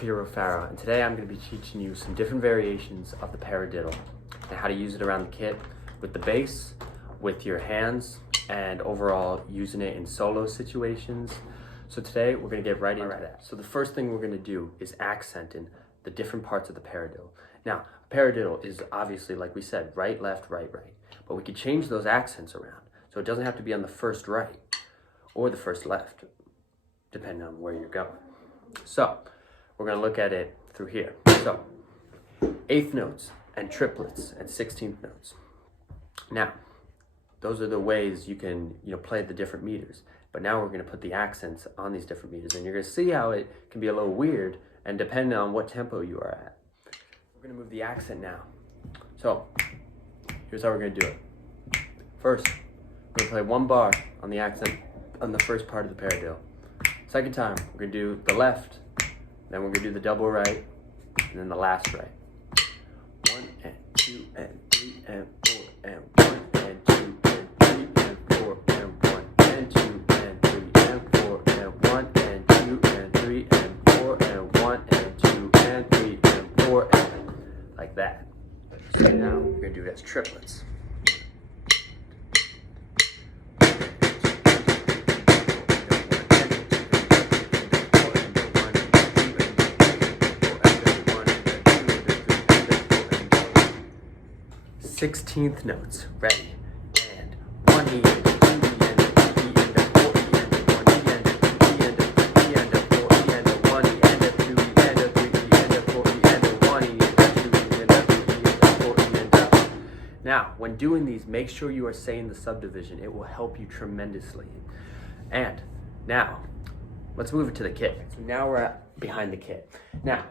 and today I'm going to be teaching you some different variations of the paradiddle and how to use it around the kit with the bass, with your hands, and overall using it in solo situations. So today we're going to get right into that. So the first thing we're going to do is accenting the different parts of the paradiddle. Now, a paradiddle is obviously, like we said, right, left, right, right. But we could change those accents around. So it doesn't have to be on the first right or the first left, depending on where you're going. So we're going to look at it through here. So eighth notes and triplets and 16th notes. Now, those are the ways you can play the different meters. But now we're going to put the accents on these different meters, and you're going to see how it can be a little weird and depending on what tempo you are at. We're going to move the accent now. So here's how we're going to do it. First, we're going to play one bar on the accent on the first part of the paradiddle. Second time, we're going to do the left, then we're going to do the double right, and then the last right. 1 and 2 and 3 and 4 and 1 and 2 and 3 and 4 and 1 and 2 and 3 and 4 and 1 and 2 and 3 and 4 and 1 and 2 and 3 and 4 and like that. So now we're going to do it as triplets. Sixteenth notes, ready, and 1 E and 2 E and 3 E and 4 E and 1 E and 2 E and 3 E and 4 E and 1 E and 2 E and 3 E and 4 E and 1 E and 2 E and 3 E and 4 E and. Now, when doing these, make sure you are saying the subdivision. It will help you tremendously. And now, let's move it to the kit. So now we're behind the kit. Now,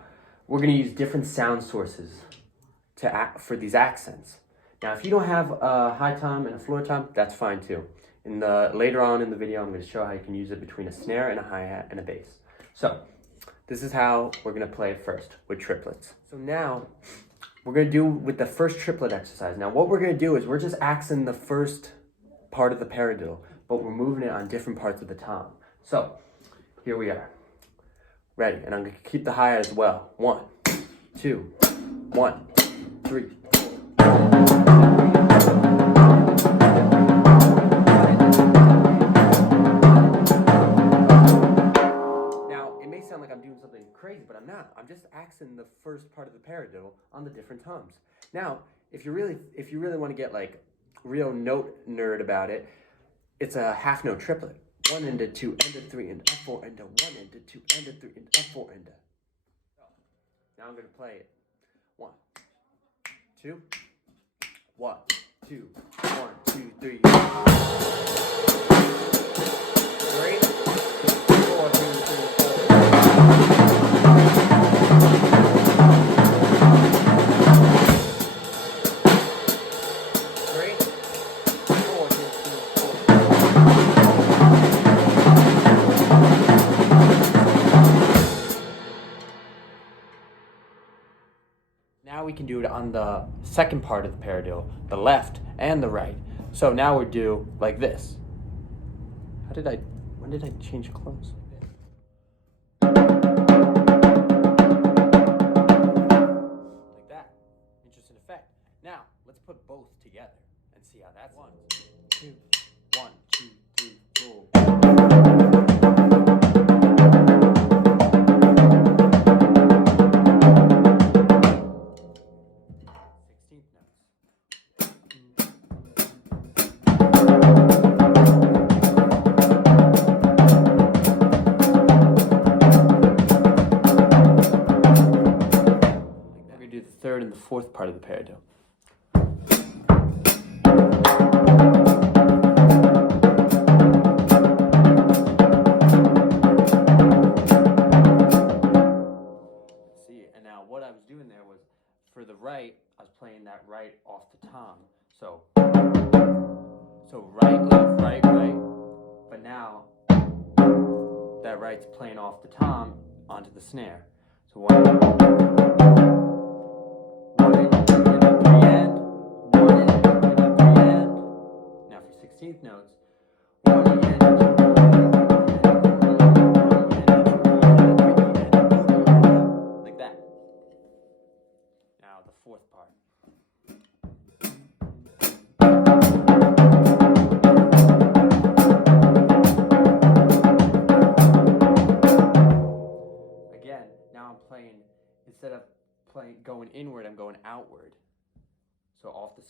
we're going to use different sound sources for these accents. Now, if you don't have a high tom and a floor tom, that's fine too. Later on in the video, I'm going to show how you can use it between a snare and a hi-hat and a bass. So, this is how we're going to play it first, with triplets. So now, we're going to do with the first triplet exercise. Now, what we're going to do is we're just accenting the first part of the paradiddle, but we're moving it on different parts of the tom. So, here we are. Ready, and I'm going to keep the hi-hat as well. 1, 2, 1, 3, 4. Now, it may sound like I'm doing something crazy, but I'm not. I'm just accenting the first part of the paradiddle on the different toms. Now, if you really want to get like real note nerd about it, it's a half note triplet. 1 and a 2 and a 3 and a 4 and a 1 and a 2 and a 3 and a 4 and a. Now I'm going to play it. 1, 2, 1, 2, 1, 2, 3. 3, 4, 3, 4. Now we can do it on the second part of the paradiddle, the left and the right. So now we do like this. When did I change clothes? Like that. Interesting effect. Now, let's put both together and see how that's 1, 2, 1, 2, 3, 4. Third and the fourth part of the paradiddle. See, and now what I was doing there was, for the right, I was playing that right off the tom. So right, left, right, right. But now, that right's playing off the tom onto the snare. So 1. Notes. 1 and 2.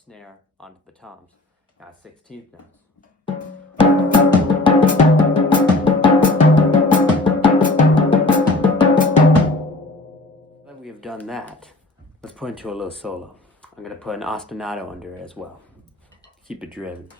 snare onto the toms. Now 16th notes. Now that we have done that, let's put into a little solo. I'm going to put an ostinato under it as well. Keep it driven.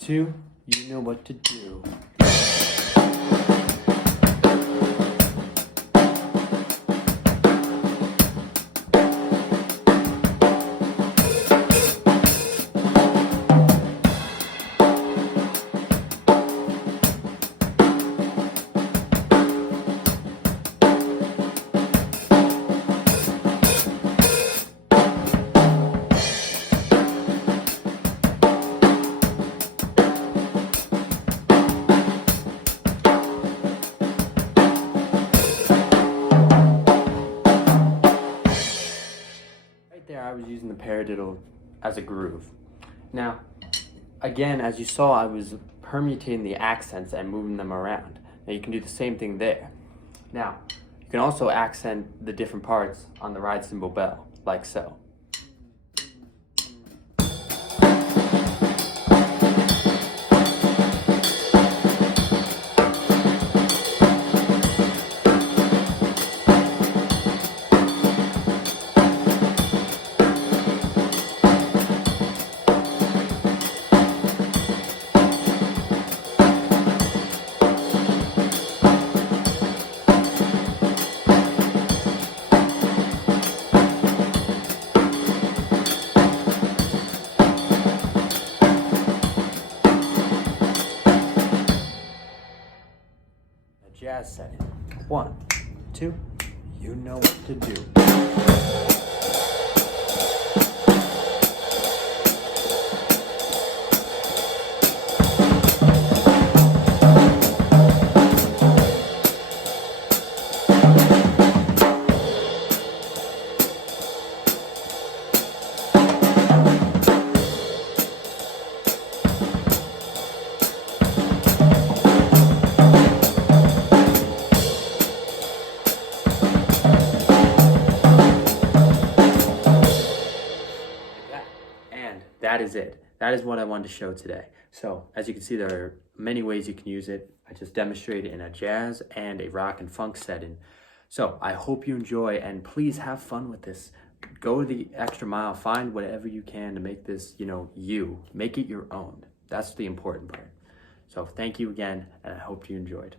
Two, you know what to do. There I was using the paradiddle as a groove. Now, again, as you saw, I was permutating the accents and moving them around. Now you can do the same thing there. Now, you can also accent the different parts on the ride cymbal bell, like so. Jazz setting. 1, 2, you know what to do. That is it. That is what I wanted to show today. So as you can see, there are many ways you can use it. I just demonstrated in a jazz and a rock and funk setting. So I hope you enjoy, and please have fun with this. Go the extra mile, find whatever you can to make this, you. Make it your own. That's the important part. So thank you again, and I hope you enjoyed.